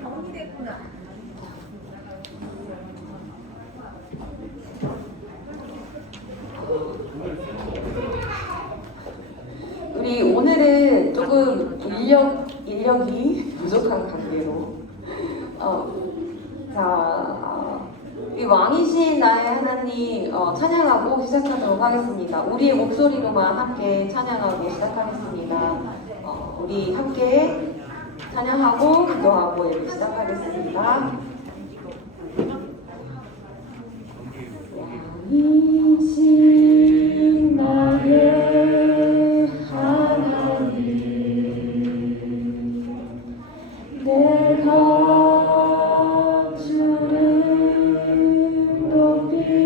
정리됐구나. 우리 오늘은 조금 인력이 부족한 관계로 이 왕이신 나의 하나님 찬양하고 시작하도록 하겠습니다. 우리의 목소리로만 함께 찬양하고 시작하겠습니다. 우리 함께 찬양하고 기도하고 예배 시작하겠습니다. 왕이신 나의 하나님, 내가 주를 높이고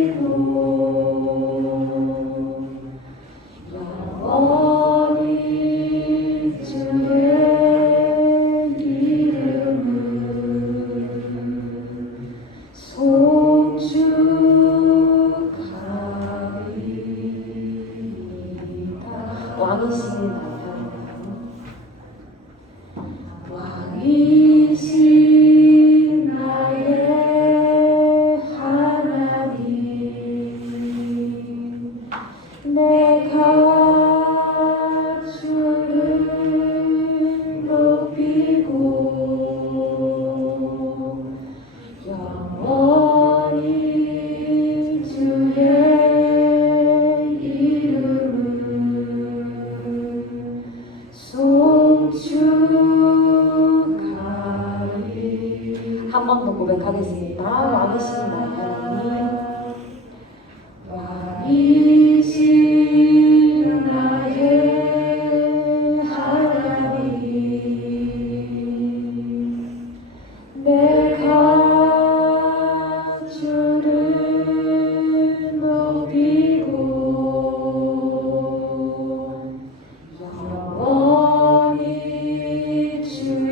영원히 주의 이름을 송축하리이다. 왕이신 왕이신 나의 하나님, 내가 주를 높이고 영원히 주의 이름을 송축하리. 한 번 더 고백하겠습니다. 왕이신 나의 하나님, 왕이신 나의 하나님, 내가 주를 높이고 영원히 주의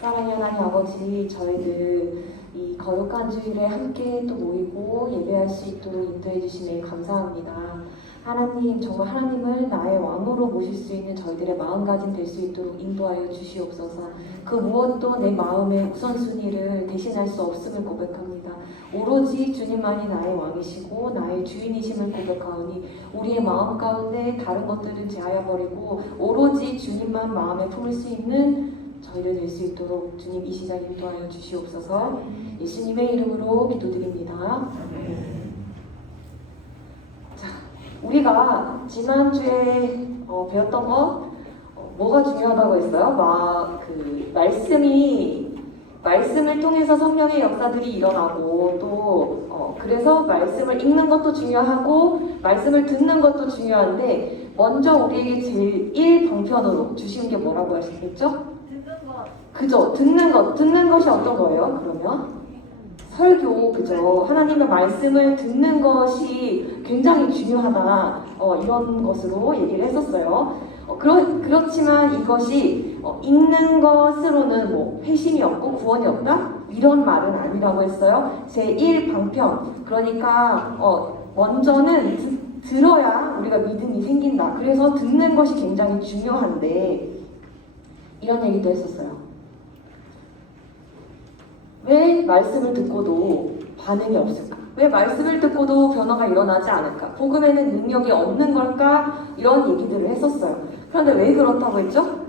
사랑하는 하나님 아버지, 저희들 이 거룩한 주일에 함께 또 모이고 예배할 수 있도록 인도해 주시니 감사합니다. 하나님, 정말 하나님을 나의 왕으로 모실 수 있는 저희들의 마음가짐 될 수 있도록 인도하여 주시옵소서. 그 무엇도 내 마음의 우선순위를 대신할 수 없음을 고백합니다. 오로지 주님만이 나의 왕이시고 나의 주인이심을 고백하오니 우리의 마음 가운데 다른 것들은 제하여버리고 오로지 주님만 마음에 품을 수 있는 저희를 될 수 있도록 주님 이 시간 인도하여 주시옵소서. 예수님의 이름으로 기도드립니다. 자, 우리가 지난주에 배웠던 것 뭐가 중요하다고 했어요? 말씀을 통해서 성령의 역사들이 일어나고 또 그래서 말씀을 읽는 것도 중요하고 말씀을 듣는 것도 중요한데 먼저 우리에게 제일 1방편으로 주신 게 뭐라고 하셨겠죠? 그죠? 듣는 것이 어떤 거예요? 그러면 설교, 그죠? 하나님의 말씀을 듣는 것이 굉장히 중요하다. 이런 것으로 얘기를 했었어요. 그렇지만 이것이 읽는 것으로는 뭐 회심이 없고 구원이 없다? 이런 말은 아니라고 했어요. 제1방편. 그러니까 먼저는 들어야 우리가 믿음이 생긴다. 그래서 듣는 것이 굉장히 중요한데 이런 얘기도 했었어요. 왜 말씀을 듣고도 반응이 없을까? 왜 말씀을 듣고도 변화가 일어나지 않을까? 복음에는 능력이 없는 걸까? 이런 얘기들을 했었어요. 그런데 왜 그렇다고 했죠?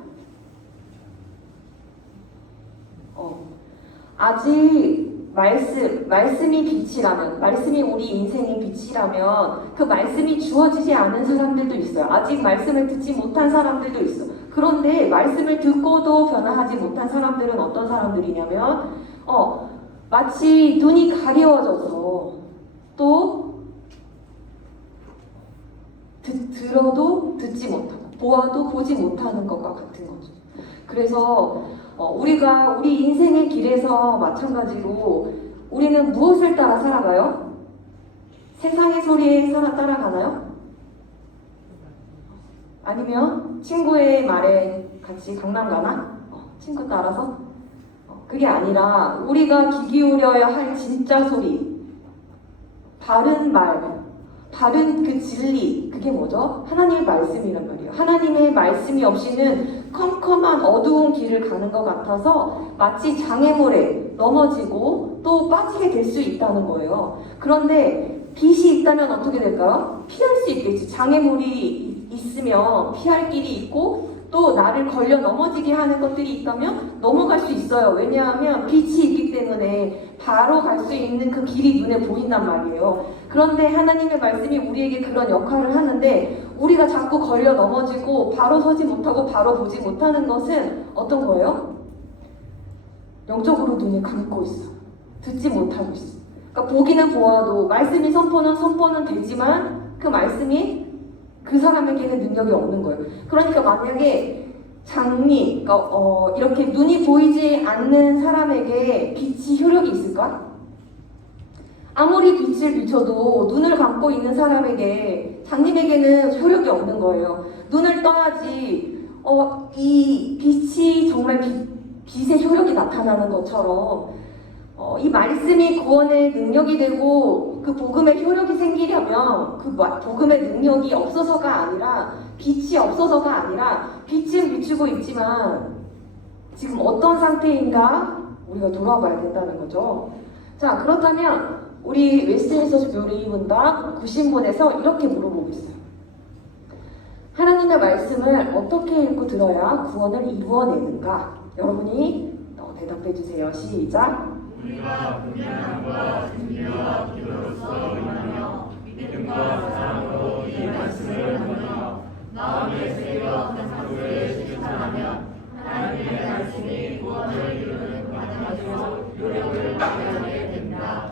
아직 말씀이 빛이라면, 말씀이 우리 인생의 빛이라면 그 말씀이 주어지지 않은 사람들도 있어요. 아직 말씀을 듣지 못한 사람들도 있어요. 그런데 말씀을 듣고도 변화하지 못한 사람들은 어떤 사람들이냐면 마치 눈이 가려워져서 또 들어도 듣지 못하고 보아도 보지 못하는 것과 같은 거죠. 그래서 우리가 우리 인생의 길에서 마찬가지로 우리는 무엇을 따라 살아가요? 세상의 소리에 따라가나요? 아니면 친구의 말에 같이 강남 가나? 친구 따라서? 그게 아니라 우리가 귀 기울여야 할 진짜 소리, 바른 말, 바른 그 진리, 그게 뭐죠? 하나님의 말씀이란 말이에요. 하나님의 말씀이 없이는 컴컴한 어두운 길을 가는 것 같아서 마치 장애물에 넘어지고 또 빠지게 될 수 있다는 거예요. 그런데 빛이 있다면 어떻게 될까요? 피할 수 있겠지. 장애물이 있으면 피할 길이 있고 또 나를 걸려 넘어지게 하는 것들이 있다면 넘어갈 수 있어요. 왜냐하면 빛이 있기 때문에 바로 갈 수 있는 그 길이 눈에 보인단 말이에요. 그런데 하나님의 말씀이 우리에게 그런 역할을 하는데 우리가 자꾸 걸려 넘어지고 바로 서지 못하고 바로 보지 못하는 것은 어떤 거예요? 영적으로 눈을 감고 있어. 듣지 못하고 있어. 그러니까 보기는 보아도 말씀이 선포는 되지만 그 말씀이 그 사람에게는 능력이 없는 거예요. 그러니까 만약에 장미, 그러니까 이렇게 눈이 보이지 않는 사람에게 빛이 효력이 있을까? 아무리 빛을 비춰도 눈을 감고 있는 사람에게, 장님에게는 효력이 없는 거예요. 눈을 떠야지 이 빛이 정말 빛의 효력이 나타나는 것처럼 이 말씀이 구원의 능력이 되고 그 복음의 효력이 생기려면 그 복음의 능력이 없어서가 아니라, 빛이 없어서가 아니라, 빛은 비추고 있지만 지금 어떤 상태인가 우리가 돌아봐야 된다는 거죠. 자, 그렇다면 우리 웨스트민스터 교리 문답 90문에서 이렇게 물어보고 있어요. 하나님의 말씀을 어떻게 읽고 들어야 구원을 이루어내는가? 여러분이 대답해 주세요. 시작. 우리가 분명함과 진리와 기도로서 임하며 믿음과 사랑으로 이 말씀을 하며 마음에 새겨 사고에 실천하면 하나님의 말씀이 구원을 이루는 과정에서 노력을 발휘하게 됩니다.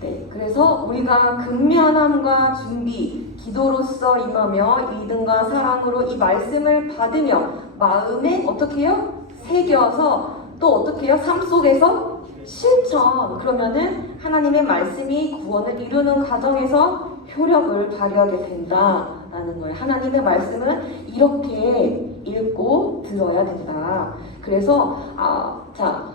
네, 그래서 우리가 근면함과 준비, 기도로서 임하며 믿음과 사랑으로 이 말씀을 받으며 마음에 어떻게 해요? 새겨서 또 어떻게 해요? 삶 속에서 실천. 그러면은 하나님의 말씀이 구원을 이루는 과정에서 효력을 발휘하게 된다라는 거예요. 하나님의 말씀은 이렇게 읽고 들어야 된다. 그래서 자,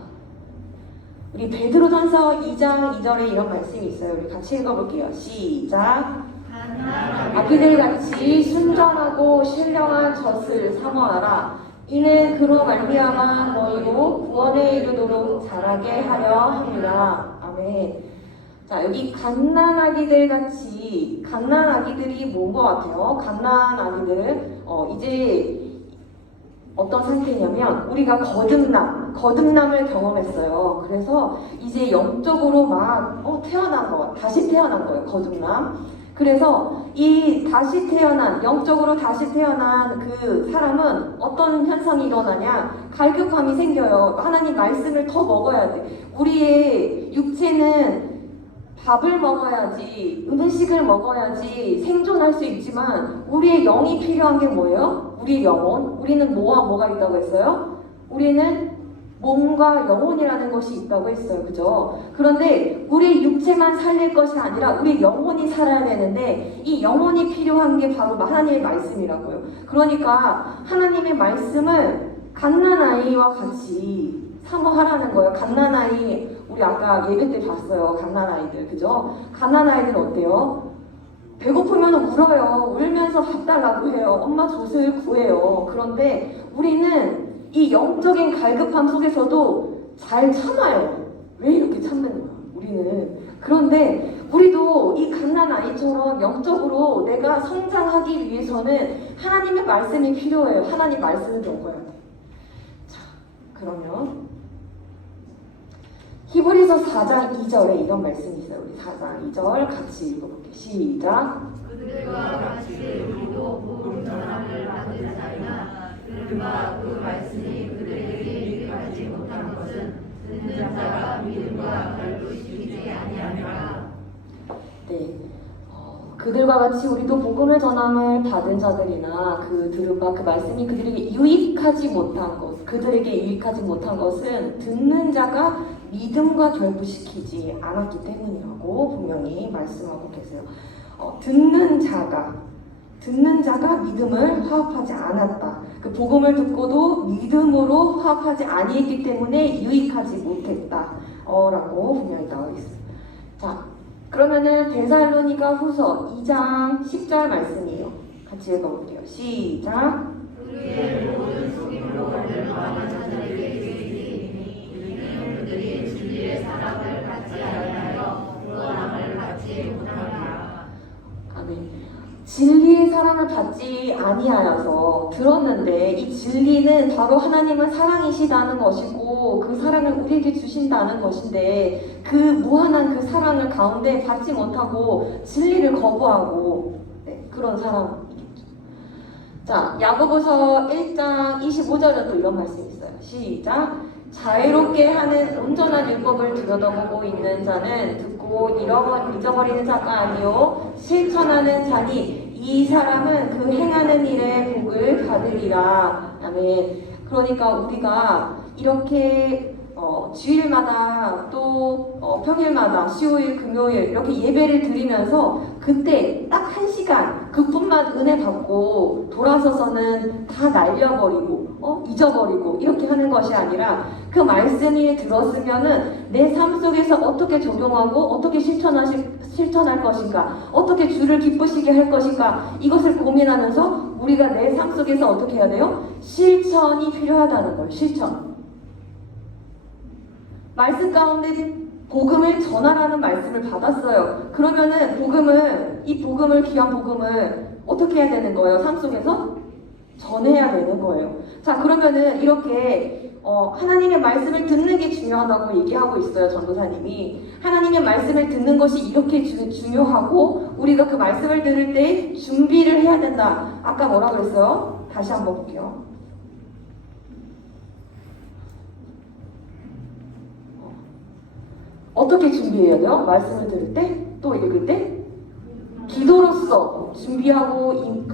우리 베드로전서 2장 2절에 이런 말씀이 있어요. 우리 같이 읽어볼게요. 시작. 아기들 같이 순전하고 신령한 젖을 사모하라. 이는 그로 말미암아 너희로 구원에 이르도록 자라게 하려 함이라. 아멘. 자, 여기 갓난아기들 같이, 갓난아기들이 뭔 것 같아요? 갓난아기들 이제 어떤 상태냐면 우리가 거듭남을 경험했어요. 그래서 이제 영적으로 막 태어난 거, 다시 태어난 거예요. 거듭남. 그래서 이 다시 태어난, 영적으로 다시 태어난 그 사람은 어떤 현상이 일어나냐? 갈급함이 생겨요. 하나님 말씀을 더 먹어야 돼. 우리의 육체는 밥을 먹어야지, 음식을 먹어야지 생존할 수 있지만 우리의 영이 필요한 게 뭐예요? 우리의 영혼. 우리는 뭐가 있다고 했어요? 우리는 몸과 영혼이라는 것이 있다고 했어요. 그죠? 그런데 우리 육체만 살릴 것이 아니라 우리 영혼이 살아야 되는데 이 영혼이 필요한 게 바로 하나님의 말씀이라고요. 그러니까 하나님의 말씀을 갓난아이와 같이 사모하라는 거예요. 갓난아이, 우리 아까 예배 때 봤어요. 갓난아이들. 그죠? 갓난아이들 어때요? 배고프면 울어요. 울면서 밥 달라고 해요. 엄마 젖을 구해요. 그런데 우리는 이 영적인 갈급함 속에서도 잘 참아요. 왜 이렇게 참는 거야? 우리는. 그런데 우리도 이 갓난아이처럼 영적으로 내가 성장하기 위해서는 하나님의 말씀이 필요해요. 하나님 말씀을 먹어야 돼. 자, 그러면 히브리서 4장 2절에 이런 말씀이 있어요. 우리 4장 2절 같이 읽어볼게요. 시작. 그들과 같이 우리도 복음 전함을 받은 자이나 그들과 그 말씀이 그들에게 이르지 못한 것은 듣는 자가 믿음과 별로 지키지 아니하니라. 네, 그들과 같이 우리도 복음을 전함을 받은 자들이나 그 들은 바 그 말씀이 그들에게 유익하지 못한 것, 그들에게 유익하지 못한 것은 듣는 자가 믿음과 결부시키지 않았기 때문이라고 분명히 말씀하고 계세요. 듣는 자가 믿음을 화합하지 않았다. 그 복음을 듣고도 믿음으로 화합하지 아니했기 때문에 유익하지 못했다. 라고 분명히 나와 있어요. 자, 그러면은 데살로니가 후서 2장 10절 말씀이에요. 같이 읽어볼게요. 시작. 우리의 모든 속임으로 얻는 자들에게 주의니 이는 그들이 진리의 사랑을 받지 아니하여 구원함을 받지 못함이라. 아멘. 진리의 사랑을 받지 아니하여서 들었는데 이 진리는 바로 하나님은 사랑이시다는 것이고 그 사랑을 우리에게 주신다는 것인데 그 무한한 그 사랑을 가운데 받지 못하고 진리를 거부하고 그런 사람이겠죠. 자, 야고보서 1장 25절은 또 이런 말씀이 있어요. 시작. 자유롭게 하는 온전한 율법을 들여다보고 있는 자는 듣고 잊어버리는 자가 아니요 실천하는 자니 이 사람은 그 행하는 일에 복을 받으리라. 아멘. 그러니까 우리가 이렇게 주일마다 또 평일마다 수요일, 금요일 이렇게 예배를 드리면서 그때 딱 1시간 그뿐만 은혜 받고 돌아서서는 다 날려버리고 잊어버리고 이렇게 하는 것이 아니라 그 말씀이 들었으면은 내 삶 속에서 어떻게 적용하고 어떻게 실천할 것인가, 어떻게 주를 기쁘시게 할 것인가 이것을 고민하면서 우리가 내 삶 속에서 어떻게 해야 돼요? 실천이 필요하다는 거예요. 실천. 말씀 가운데 복음을 전하라는 말씀을 받았어요. 그러면은 이 귀한 복음을 어떻게 해야 되는 거예요? 삶 속에서 전해야 되는 거예요. 자, 그러면은 이렇게 하나님의 말씀을 듣는 게 중요하다고 얘기하고 있어요. 전도사님이. 하나님의 말씀을 듣는 것이 이렇게 중요하고 우리가 그 말씀을 들을 때 준비를 해야 된다. 아까 뭐라 그랬어요? 다시 한번 볼게요. 어떻게 준비해야 돼요? 말씀을 들을 때? 또 읽을 때? 기도로서 준비하고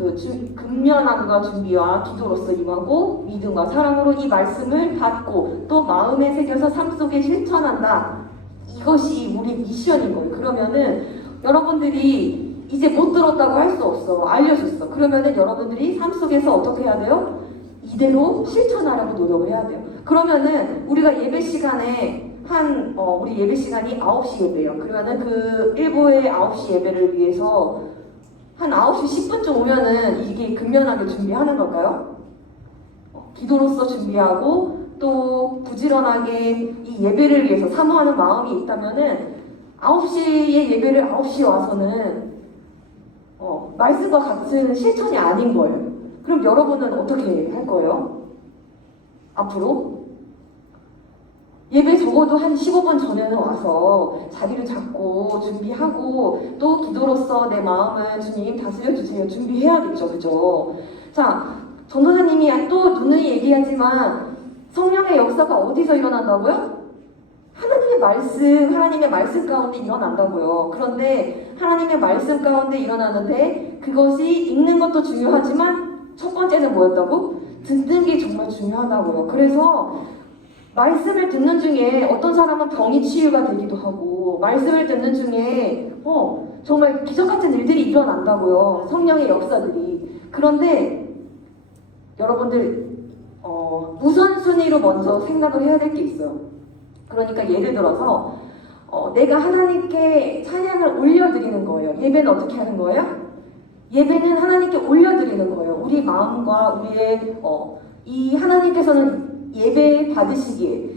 근면함과 준비와 기도로서 임하고 믿음과 사랑으로 이 말씀을 받고 또 마음에 새겨서 삶 속에 실천한다. 이것이 우리 미션인 거예요. 그러면은 여러분들이 이제 못 들었다고 할 수 없어. 알려줬어. 그러면은 여러분들이 삶 속에서 어떻게 해야 돼요? 이대로 실천하려고 노력을 해야 돼요. 그러면은 우리가 예배 시간에 우리 예배 시간이 9시 예배예요. 그러면은 그 일부의 9시 예배를 위해서 한 9시 10분쯤 오면은 이게 근면하게 준비하는 걸까요? 기도로서 준비하고 또 부지런하게 이 예배를 위해서 사모하는 마음이 있다면은 9시에 예배를 9시에 와서는 말씀과 같은 실천이 아닌 거예요. 그럼 여러분은 어떻게 할 거예요? 앞으로? 예배 적어도 한 15분 전에는 와서 자리를 잡고 준비하고 또 기도로서 내 마음을 주님 다스려주세요. 준비해야겠죠. 그죠? 자, 전도사님이 또 누누이 얘기하지만 성령의 역사가 어디서 일어난다고요? 하나님의 말씀 가운데 일어난다고요. 그런데 하나님의 말씀 가운데 일어나는데 그것이 읽는 것도 중요하지만 첫 번째는 뭐였다고? 듣는 게 정말 중요하다고요. 그래서 말씀을 듣는 중에 어떤 사람은 병이 치유가 되기도 하고 말씀을 듣는 중에 정말 기적 같은 일들이 일어난다고요. 성령의 역사들이. 그런데 여러분들 우선순위로 먼저 생각을 해야 될 게 있어요. 그러니까 예를 들어서 내가 하나님께 찬양을 올려드리는 거예요. 예배는 어떻게 하는 거예요? 예배는 하나님께 올려드리는 거예요. 우리 마음과 우리의 이 하나님께서는 예배 받으시기에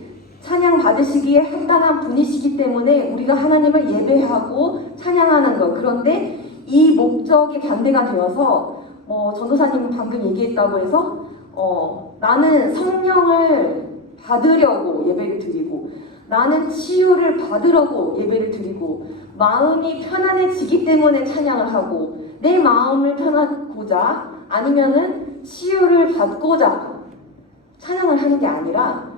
찬양 받으시기에 합당한 분이시기 때문에 우리가 하나님을 예배하고 찬양하는 것. 그런데 이 목적이 반대가 되어서 전도사님이 방금 얘기했다고 해서 나는 성령을 받으려고 예배를 드리고 나는 치유를 받으려고 예배를 드리고 마음이 편안해지기 때문에 찬양을 하고 내 마음을 편하고자 아니면은 치유를 받고자 찬양을 하는 게 아니라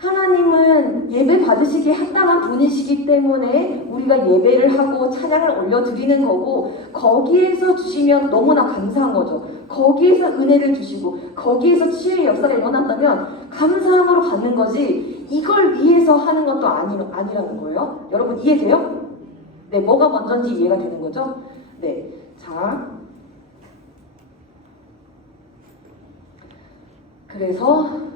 하나님은 예배 받으시기에 합당한 분이시기 때문에 우리가 예배를 하고 찬양을 올려드리는 거고, 거기에서 주시면 너무나 감사한 거죠. 거기에서 은혜를 주시고 거기에서 치유의 역사가 일어난다면 감사함으로 받는 거지, 이걸 위해서 하는 것도 아니라는 거예요. 여러분 이해돼요? 네, 뭐가 먼저인지 이해가 되는 거죠? 네, 자, 그래서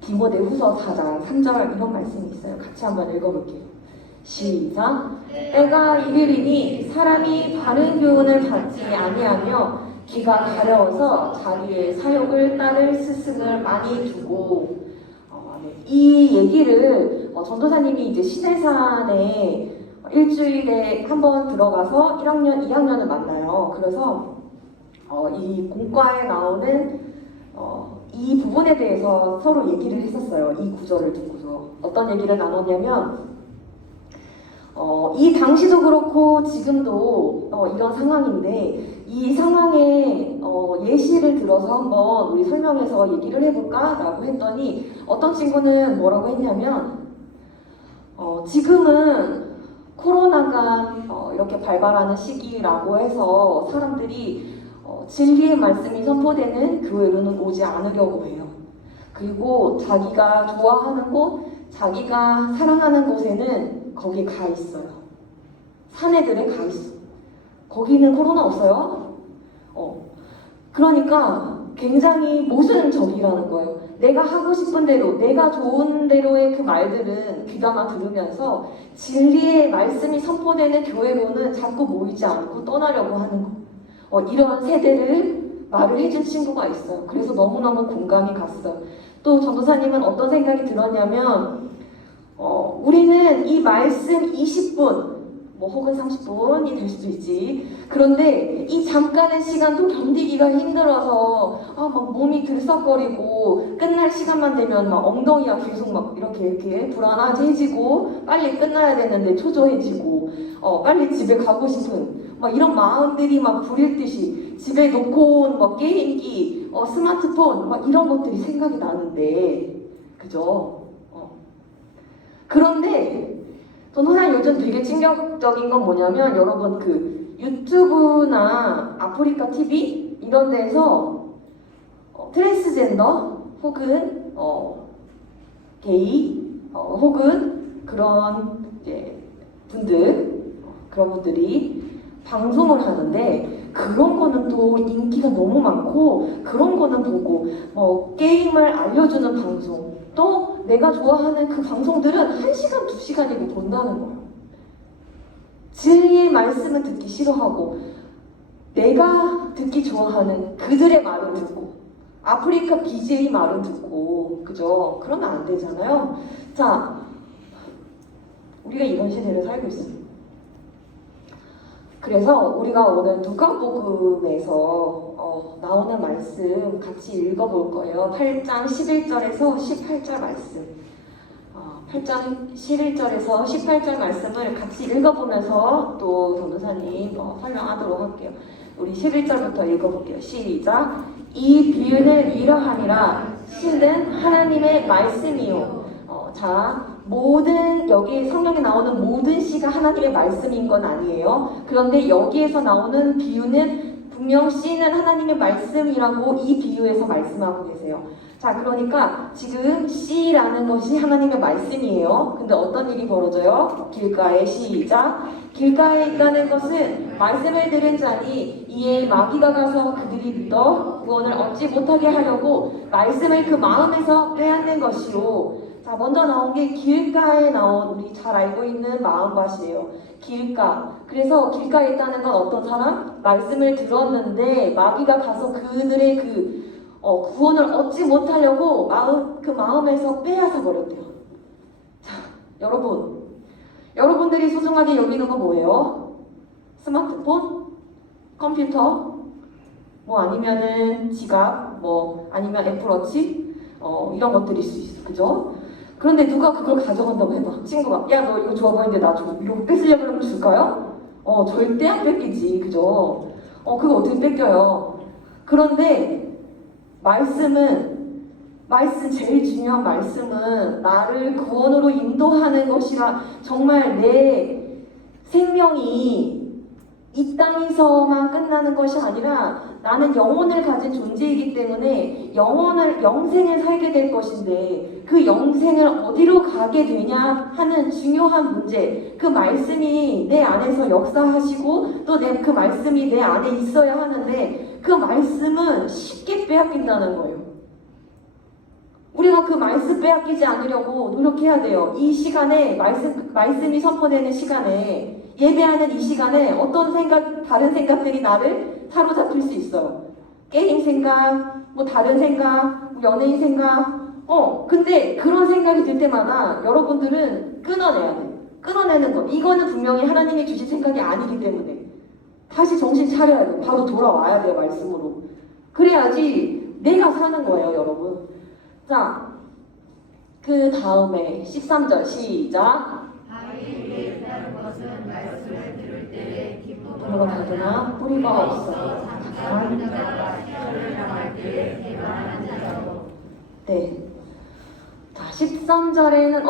디모데후서 4장 3절 이런 말씀이 있어요. 같이 한번 읽어볼게요. 시작. 때가 이르리니 사람이 바른 교훈을 받지 아니하며 귀가 가려워서 자기의 사욕을 따를 스승을 많이 두고, 네. 이 얘기를 전도사님이 이제 시내산에 일주일에 한 번 들어가서 1학년, 2학년을 만나요. 그래서 이 공과에 나오는 이 부분에 대해서 서로 얘기를 했었어요. 이 구절을 듣고서 어떤 얘기를 나눴냐면, 이 당시도 그렇고 지금도 이런 상황인데, 이 상황에 예시를 들어서 한번 우리 설명해서 얘기를 해볼까? 라고 했더니 어떤 친구는 뭐라고 했냐면, 지금은 코로나가 이렇게 발발하는 시기라고 해서 사람들이 진리의 말씀이 선포되는 교회로는 오지 않으려고 해요. 그리고 자기가 좋아하는 곳, 자기가 사랑하는 곳에는 거기 가 있어요. 사내들에 가 있어. 거기는 코로나 없어요. 그러니까 굉장히 모순적이라는 거예요. 내가 하고 싶은 대로, 내가 좋은 대로의 그 말들은 귀담아 들으면서 진리의 말씀이 선포되는 교회로는 자꾸 모이지 않고 떠나려고 하는 거. 이런 세대를 말을 해준 친구가 있어요. 그래서 너무너무 공감이 갔어요. 또 전도사님은 어떤 생각이 들었냐면, 우리는 이 말씀 20분, 뭐 혹은 30분이 될 수도 있지. 그런데 이 잠깐의 시간도 견디기가 힘들어서 막 몸이 들썩거리고, 끝날 시간만 되면 막 엉덩이가 계속 막 이렇게 불안해지고, 빨리 끝나야 되는데 초조해지고, 빨리 집에 가고 싶은 막 이런 마음들이 막 부릴 듯이 집에 놓고 온 막 게임기, 스마트폰 막 이런 것들이 생각이 나는데, 그죠? 그런데 저는 요즘 되게 충격적인 건 뭐냐면, 여러분 그 유튜브나 아프리카 TV 이런 데서 트랜스젠더 혹은 게이 혹은 그런 이제 그런 분들이 방송을 하는데, 그런 거는 또 인기가 너무 많고, 그런 거는 보고 게임을 알려주는 방송, 또 내가 좋아하는 그 방송들은 1시간, 2시간이고 본다는 거예요. 진리의 말씀은 듣기 싫어하고, 내가 듣기 좋아하는 그들의 말을 듣고, 아프리카 BJ 말은 듣고, 그죠? 그러면 안 되잖아요. 자, 우리가 이런 시대를 살고 있습니다. 그래서 우리가 오늘 누가복음에서 나오는 말씀 같이 읽어볼 거예요. 8장 11절에서 18절 말씀. 8장 11절에서 18절 말씀을 같이 읽어보면서 또 전도사님 설명하도록 할게요. 우리 11절부터 읽어볼게요. 시작. 이 비유는 이러하니라. 신은 하나님의 말씀이요. 여기 성경에 나오는 모든 시가 하나님의 말씀인 건 아니에요. 그런데 여기에서 나오는 비유는 분명 씨는 하나님의 말씀이라고 이 비유에서 말씀하고 계세요. 자, 그러니까 지금 씨라는 것이 하나님의 말씀이에요. 근데 어떤 일이 벌어져요? 길가에 시작. 길가에 있다는 것은 말씀을 들은 자니 이에 마귀가 가서 그들이 믿어 구원을 얻지 못하게 하려고 말씀을 그 마음에서 빼앗는 것이요. 자, 먼저 나온 게 길가에 나온, 우리 잘 알고 있는 마음밭이에요. 길가. 그래서 길가에 있다는 건 어떤 사람? 말씀을 들었는데 마귀가 가서 그들의 구원을 얻지 못하려고 그 마음에서 빼앗아 버렸대요. 자, 여러분들이 소중하게 여기는 거 뭐예요? 스마트폰? 컴퓨터? 아니면은 지갑? 아니면 애플워치? 이런 것들일 수 있어. 그죠? 그런데 누가 그걸 가져간다고 해봐. 친구가, 야, 너 이거 좋아 보이는데 나 줘. 이러고 뺏으려고 그러면 줄까요? 절대 안 뺏기지. 그죠? 그거 어떻게 뺏겨요? 그런데 말씀 제일 중요한 말씀은 나를 구원으로 인도하는 것이라 정말 내 생명이 이 땅에서만 끝나는 것이 아니라 나는 영혼을 가진 존재이기 때문에 영생을 살게 될 것인데 그 영생을 어디로 가게 되냐 하는 중요한 문제, 그 말씀이 내 안에서 역사하시고 또 그 말씀이 내 안에 있어야 하는데 그 말씀은 쉽게 빼앗긴다는 거예요. 우리가 그 말씀 빼앗기지 않으려고 노력해야 돼요. 이 시간에 말씀이 선포되는 시간에 예배하는 이 시간에 어떤 다른 생각들이 나를 사로잡힐 수 있어요. 게임 생각, 뭐 다른 생각, 뭐 연예인 생각. 근데 그런 생각이 들 때마다 여러분들은 끊어내야 돼. 끊어내는 거. 이거는 분명히 하나님이 주신 생각이 아니기 때문에 다시 정신 차려야 돼. 바로 돌아와야 돼요, 말씀으로. 그래야지 내가 사는 거예요, 여러분. 자, 그 다음에 13절 시작. 바위 위에 있다는 것은 말씀을 들을 때에 기쁨으로 가거나 뿌리가 없어 잠깐 있다가 시험을 당할 때에 개발하는 자로. 네. 자, 13절에는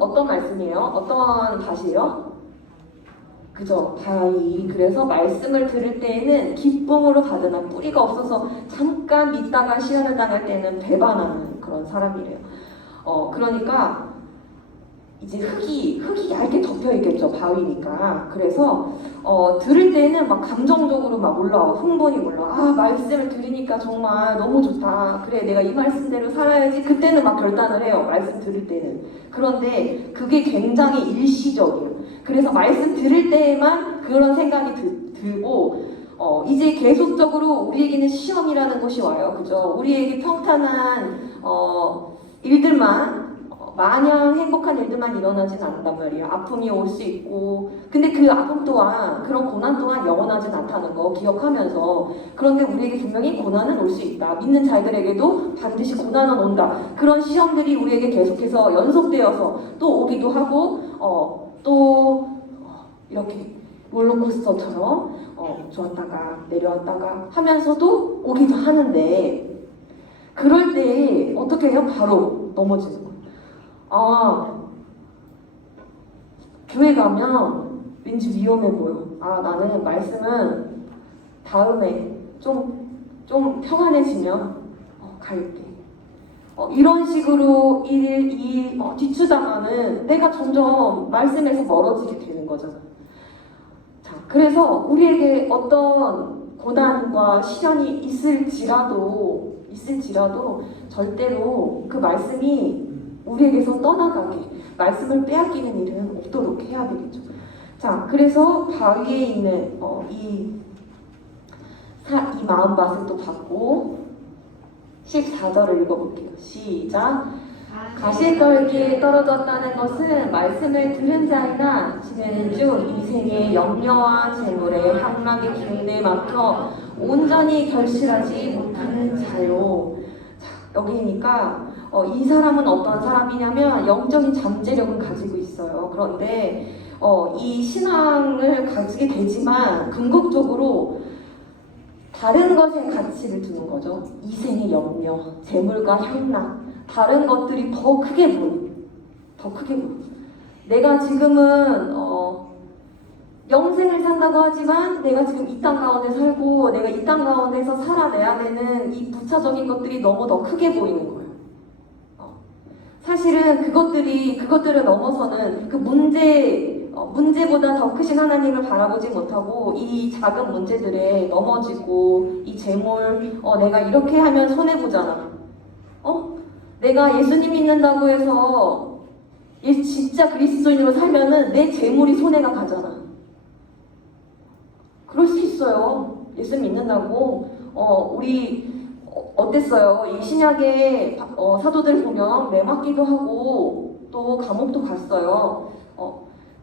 어떤 말씀이에요? 어떤 다시요? 그죠? 바위. 그래서 말씀을 들을 때에는 기쁨으로 가거나 뿌리가 없어서 잠깐 믿다가 시험을 당할 때는 배반하는 그런 사람이래요. 그러니까 이제 흙이 얇게 덮여 있겠죠, 바위니까. 그래서 들을 때는 막 감정적으로 막 올라와, 흥분이 올라와. 아, 말씀을 들으니까 정말 너무 좋다. 그래, 내가 이 말씀대로 살아야지. 그때는 막 결단을 해요, 말씀 들을 때는. 그런데 그게 굉장히 일시적이에요. 그래서 말씀 들을 때에만 그런 생각이 들고 이제 계속적으로 우리에게는 시험이라는 것이 와요, 그죠? 우리에게 평탄한 일들만 마냥 행복한 일들만 일어나진 않는단 말이에요. 아픔이 올 수 있고, 근데 그 아픔 또한, 그런 고난 또한 영원하진 않다는 거 기억하면서, 그런데 우리에게 분명히 고난은 올 수 있다. 믿는 자들에게도 반드시 고난은 온다. 그런 시험들이 우리에게 계속해서 연속되어서 또 오기도 하고, 이렇게 롤러코스터처럼 좋았다가 내려왔다가 하면서도 오기도 하는데, 그럴 때 어떻게 해요? 바로 넘어지는 거예요. 교회 가면 왠지 위험해 보여. 나는 말씀은 다음에 좀 평안해지면 갈게. 이런 식으로 뒤추다가는 내가 점점 말씀에서 멀어지게 되는 거잖아. 자, 그래서 우리에게 어떤 고난과 시련이 있을지라도 절대로 그 말씀이 우리에게서 떠나가게, 말씀을 빼앗기는 일은 없도록 해야 되겠죠. 자, 그래서 바위에 있는 이 마음밭을 또 받고 14절을 읽어볼게요. 시작. 가시떨기에 떨어졌다는 것은 말씀을 들은 자이나 지내는 중 이생의 염려와 재물에 향락의 기운에 막혀 온전히 결실하지 못하는 자요. 자, 여기니까 이 사람은 어떤 사람이냐면 영적인 잠재력은 가지고 있어요. 그런데 이 신앙을 가지게 되지만 궁극적으로 다른 것에 가치를 두는 거죠. 이생의 염려, 재물과 향락, 다른 것들이 더 크게 보여. 내가 지금은 영생을 산다고 하지만 내가 지금 이 땅 가운데 살고 내가 이 땅 가운데서 살아내야 되는 이 부차적인 것들이 너무 더 크게 보이는 거예요. 사실은 그것들을 넘어서는 그 문제보다 더 크신 하나님을 바라보지 못하고 이 작은 문제들에 넘어지고 이 재물, 내가 이렇게 하면 손해보잖아. 내가 예수님 믿는다고 해서 진짜 그리스도인으로 살면은 내 재물이 손해가 가잖아. 그럴 수 있어요. 예수 믿는다고. 우리 어땠어요? 이 신약의 사도들 보면 매맞기도 하고 또 감옥도 갔어요.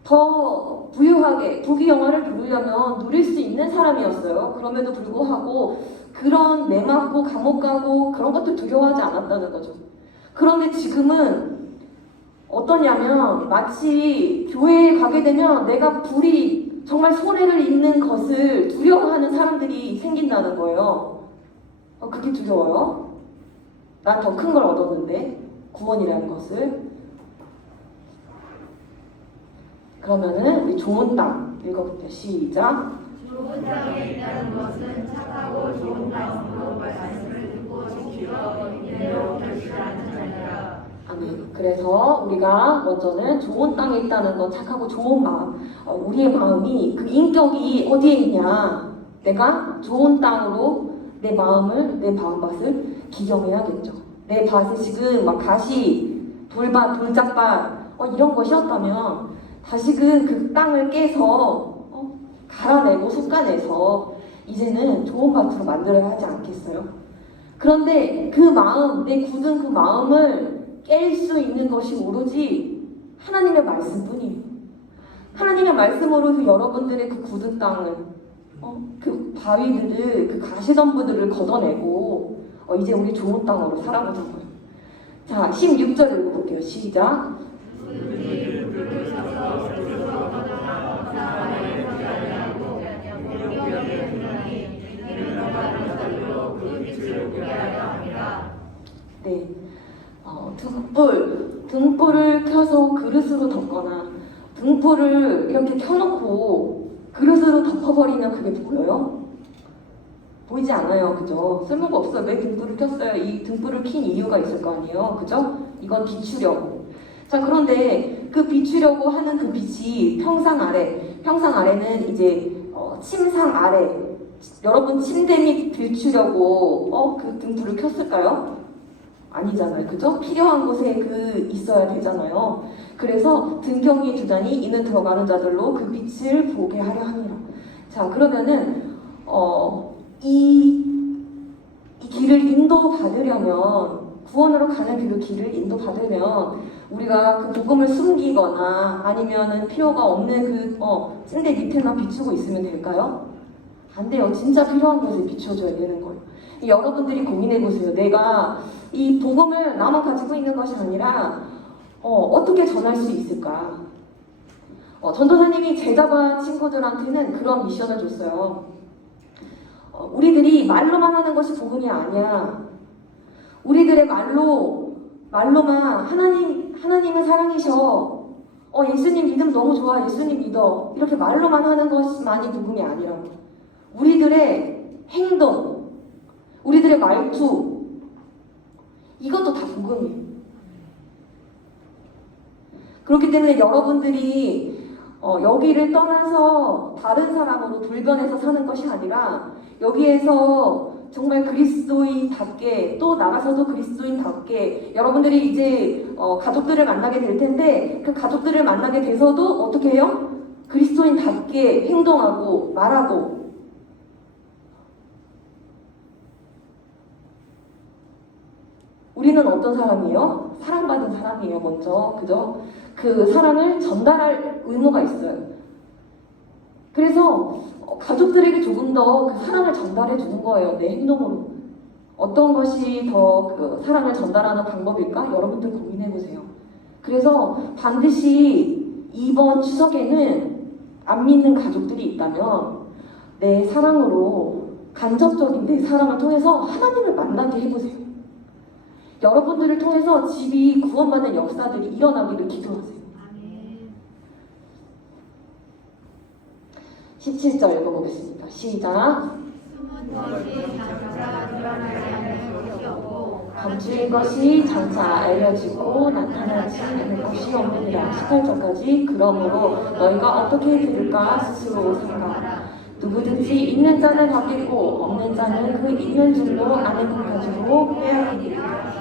더 부유하게 부귀영화를 누리려면 누릴 수 있는 사람이었어요. 그럼에도 불구하고 그런 매맞고 감옥 가고 그런 것도 두려워하지 않았다는 거죠. 그런데 지금은 어떠냐면 마치 교회에 가게 되면 내가 정말 손해를 입는 것을 두려워하는 사람들이 생긴다는 거예요. 그게 두려워요? 난 더 큰 걸 얻었는데 구원이라는 것을. 그러면은 우리 좋은 땅 읽어볼게요. 시작. 좋은 땅에 있다는 것은 착하고 좋은 땅으로 말씀을 듣고 지키어 이대로 결실하는 자니라. 아멘. 그래서 우리가 먼저는 좋은 땅에 있다는 건 착하고 좋은 마음. 우리의 마음이 그 인격이 어디에 있냐. 내가 좋은 땅으로 내 마음을, 내 마음밭을 기경해야겠죠. 내 밭에 지금 막 가시, 돌밭, 돌짝밭 이런 것이었다면 다시금 그 땅을 깨서 갈아내고 솎아내서 이제는 좋은 밭으로 만들어야 하지 않겠어요? 그런데 그 마음, 내 굳은 그 마음을 깰 수 있는 것이 오로지 하나님의 말씀뿐이에요. 하나님의 말씀으로 그 여러분들의 그 굳은 땅을, 그 바위들을, 그 가시덤불들을 걷어내고 이제 우리 좋은 땅으로 살아보자고요. 자, 16절 읽어볼게요. 시작. 네, 등불을 켜서 그릇으로 덮거나 등불을 이렇게 켜놓고 그릇으로 덮어버리면 그게 보여요? 보이지 않아요, 그죠? 쓸모가 없어요. 왜 등불을 켰어요? 이 등불을 킨 이유가 있을 거 아니에요, 그죠? 이건 비추려고. 자, 그런데 그 비추려고 하는 그 빛이 평상 아래는 이제 침상 아래, 여러분 침대 밑 비추려고 그 등불을 켰을까요? 아니잖아요, 그죠? 필요한 곳에 있어야 되잖아요. 그래서 등경이 두다니 이는 들어가는 자들로 그 빛을 보게 하려 함이라. 자, 그러면은 이 길을 인도받으려면, 구원으로 가는 그 길을 인도받으면 우리가 그 복음을 숨기거나 아니면은 필요가 없는 침대 밑에만 비추고 있으면 될까요? 안 돼요. 진짜 필요한 곳에 비춰줘야 되는 거예요. 여러분들이 고민해보세요. 내가 이 복음을 나만 가지고 있는 것이 아니라 어떻게 전할 수 있을까? 전도사님이 제자반 친구들한테는 그런 미션을 줬어요. 우리들이 말로만 하는 것이 복음이 아니야. 우리들의 말로만 하나님은 사랑이셔. 예수님 믿음 너무 좋아. 예수님 믿어. 이렇게 말로만 하는 것만이 복음이 아니라고. 우리들의 행동, 우리들의 말투, 이것도 다 복음이에요. 그렇기 때문에 여러분들이 여기를 떠나서 다른 사람으로 돌변해서 사는 것이 아니라 여기에서 정말 그리스도인답게, 또 나가서도 그리스도인답게, 여러분들이 이제 가족들을 만나게 될 텐데 그 가족들을 만나게 돼서도 어떻게 해요? 그리스도인답게 행동하고 말하고. 우리는 어떤 사람이에요? 사랑받은 사람이에요, 먼저. 그죠? 그 사랑을 전달할 의무가 있어요. 그래서 가족들에게 조금 더 그 사랑을 전달해 주는 거예요, 내 행동으로. 어떤 것이 더 그 사랑을 전달하는 방법일까? 여러분들 고민해 보세요. 그래서 반드시 이번 추석에는 안 믿는 가족들이 있다면 내 사랑으로, 간접적인 내 사랑을 통해서 하나님을 만나게 해보세요. 여러분들을 통해서 집이 구원받는 역사들이 일어나기를 기도하세요. 17절 읽어보겠습니다. 시작. 숨은 것이 장차 드러나지 않을 것이 없고 감추인 것이 장차 알려지고 나타나지 않을 것이 없느니라. 18절까지. 그러므로 너희가 어떻게 들을까 스스로 생각하라. 누구든지 있는 자는 받겠고 없는 자는 그 있는 줄로 아는 것 가지고 빼앗기리라.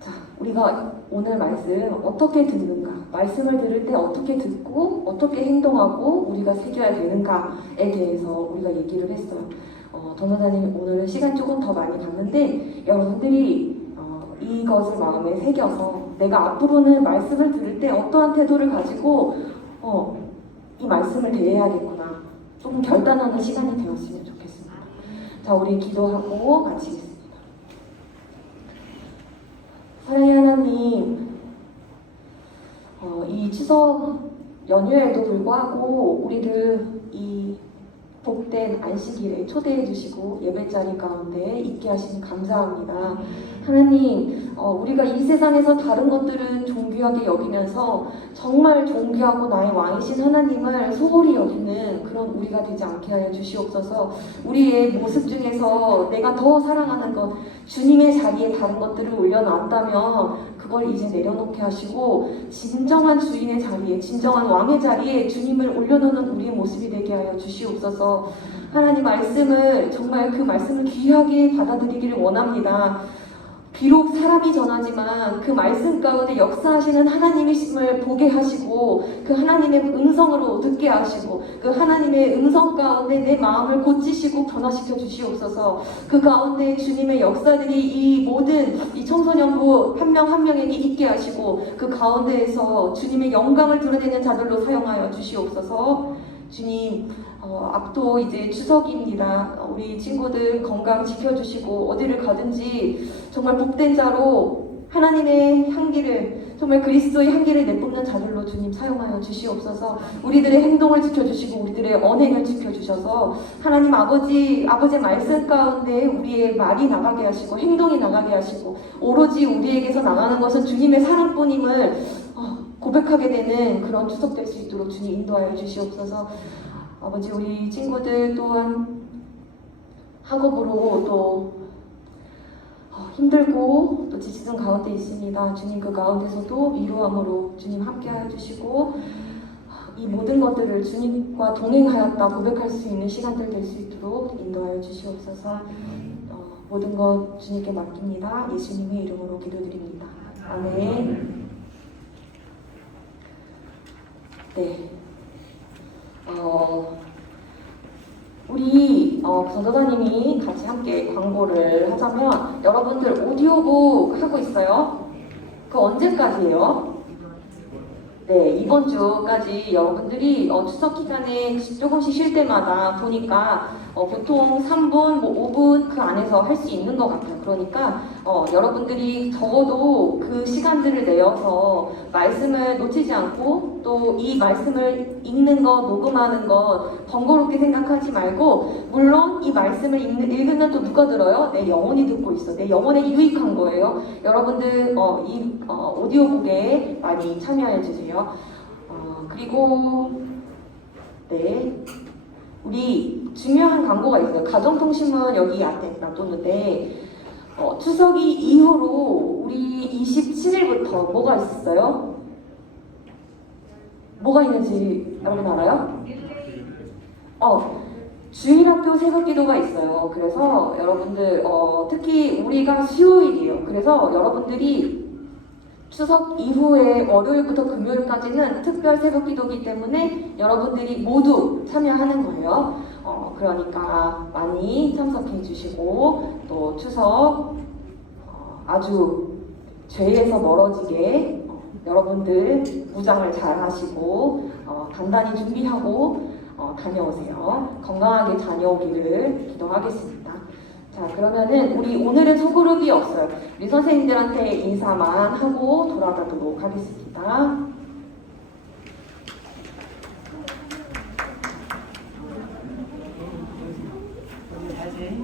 자, 우리가 오늘 말씀 어떻게 듣는가, 말씀을 들을 때 어떻게 듣고 어떻게 행동하고 우리가 새겨야 되는가에 대해서 우리가 얘기를 했어요. 전도사님 오늘은 시간 조금 더 많이 봤는데 여러분들이 이것을 마음에 새겨서 내가 앞으로는 말씀을 들을 때 어떠한 태도를 가지고 이 말씀을 대해야겠구나, 조금 결단하는 시간이 되었으면 좋겠습니다. 자, 우리 기도하고 마치겠습니다. 사랑의 하나님, 이 추석 연휴에도 불구하고 우리들 이 복된 안식일에 초대해 주시고 예배자리 가운데 있게 하시니 감사합니다. 하나님, 우리가 이 세상에서 다른 것들은 존귀하게 여기면서 정말 존귀하고 나의 왕이신 하나님을 소홀히 여기는 그런 우리가 되지 않게 하여 주시옵소서. 우리의 모습 중에서 내가 더 사랑하는 것, 주님의 자리에 다른 것들을 올려놨다면 그걸 이제 내려놓게 하시고 진정한 주인의 자리에, 진정한 왕의 자리에 주님을 올려놓는 우리의 모습이 되게 하여 주시옵소서. 하나님 말씀을 정말 그 말씀을 귀하게 받아들이기를 원합니다. 비록 사람이 전하지만 그 말씀 가운데 역사하시는 하나님이심을 보게 하시고 그 하나님의 음성으로 듣게 하시고 그 하나님의 음성 가운데 내 마음을 고치시고 변화시켜 주시옵소서. 그 가운데 주님의 역사들이 이 모든 이 청소년부 한 명 한 명에게 있게 하시고 그 가운데에서 주님의 영광을 드러내는 자들로 사용하여 주시옵소서. 주님, 앞도 이제 추석입니다. 우리 친구들 건강 지켜주시고 어디를 가든지 정말 복된 자로 하나님의 향기를, 정말 그리스도의 향기를 내뿜는 자들로 주님 사용하여 주시옵소서. 우리들의 행동을 지켜주시고 우리들의 언행을 지켜주셔서 하나님 아버지의 말씀 가운데 우리의 말이 나가게 하시고 행동이 나가게 하시고 오로지 우리에게서 나가는 것은 주님의 사랑뿐임을 고백하게 되는 그런 추석 될 수 있도록 주님 인도하여 주시옵소서. 아버지, 우리 친구들 또한 학업으로 또 힘들고 또 지치는 가운데 있습니다. 주님 그 가운데서도 위로함으로 주님 함께하여 주시고 이 모든 것들을 주님과 동행하였다 고백할 수 있는 시간들 될 수 있도록 인도하여 주시옵소서. 모든 것 주님께 맡깁니다. 예수님의 이름으로 기도드립니다. 아멘. 네. 우리 전도사님이 같이 함께 광고를 하자면 여러분들 오디오북 하고 있어요? 그거 언제까지예요? 네, 이번 주까지 여러분들이 추석 기간에 조금씩 쉴 때마다 보니까 보통 3분, 5분 그 안에서 할 수 있는 것 같아요. 그러니까 여러분들이 적어도 그 시간들을 내어서 말씀을 놓치지 않고 또 이 말씀을 읽는 거, 녹음하는 거 번거롭게 생각하지 말고, 물론 이 말씀을 읽으면 또 누가 들어요? 내 영혼이 듣고 있어. 내 영혼에 유익한 거예요. 여러분들 이 오디오북에 많이 참여해 주세요. 그리고 네, 우리 중요한 광고가 있어요. 가정통신문 여기 앞에 놔뒀는데 추석이 이후로 우리 27일부터 뭐가 있었어요? 뭐가 있는지 여러분 알아요? 주일학교 새벽기도가 있어요. 그래서 여러분들 특히 우리가 수요일이에요. 그래서 여러분들이 추석 이후에 월요일부터 금요일까지는 특별 새벽기도이기 때문에 여러분들이 모두 참여하는 거예요. 그러니까 많이 참석해 주시고 또 추석 아주 죄에서 멀어지게 여러분들 무장을 잘 하시고 단단히 준비하고 다녀오세요. 건강하게 다녀오기를 기도하겠습니다. 자, 그러면은 우리 오늘은 소그룹이 없어요. 우리 선생님들한테 인사만 하고 돌아가도록 하겠습니다. 다시